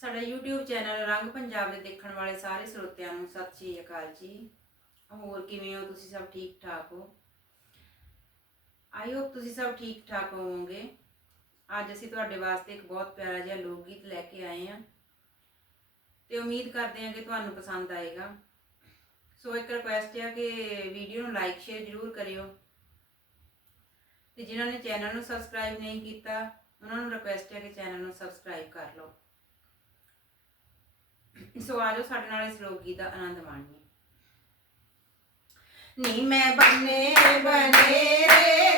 ਸਾਡਾ YouTube channel ਰੰਗ ਪੰਜਾਬ ਦੇ ਦੇਖਣ ਵਾਲੇ ਸਾਰੇ ਸਰੋਤਿਆਂ ਨੂੰ ਸਤਿ ਸ਼੍ਰੀ ਅਕਾਲ ਜੀ। ਹੋਰ ਕਿਵੇਂ ਹੋ? ਤੁਸੀਂ ਸਭ ਠੀਕ ਠਾਕ ਹੋ? ਆਈ ਹੋਪ ਤੁਸੀਂ ਸਭ ਠੀਕ ਠਾਕ ਹੋਵੋਗੇ। ਅੱਜ ਅਸੀਂ ਤੁਹਾਡੇ ਵਾਸਤੇ ਇੱਕ ਬਹੁਤ ਪਿਆਰਾ ਜਿਹਾ ਲੋਕ ਗੀਤ ਲੈ ਕੇ ਆਏ ਹਾਂ। ਤੇ ਉਮੀਦ ਕਰਦੇ ਹਾਂ ਕਿ ਤੁਹਾਨੂੰ ਪਸੰਦ ਆਏਗਾ। ਸੋ ਇੱਕ ਰਿਕੁਐਸਟ ਹੈ ਕਿ ਵੀਡੀਓ ਨੂੰ ਲਾਈਕ ਸ਼ੇਅਰ ਜ਼ਰੂਰ ਕਰਿਓ। ਤੇ ਜਿਨ੍ਹਾਂ ਨੇ ਚੈਨਲ ਨੂੰ ਸਬਸਕ੍ਰਾਈਬ ਨਹੀਂ ਕੀਤਾ, ਉਹਨਾਂ ਨੂੰ ਰਿਕੁਐਸਟ ਹੈ ਕਿ ਚੈਨਲ ਨੂੰ ਸਬਸਕ੍ਰਾਈਬ ਕਰ ਲਓ। ਸੋ ਆਜੋ ਸਾਡੇ ਨਾਲ ਇਸ ਲੋਕ ਗੀਤ ਦਾ ਆਨੰਦ ਮਾਣੀਏ। ਨਹੀਂ ਮੈਂ ਬਣੇ ਬਣੇ ਰੇ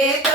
que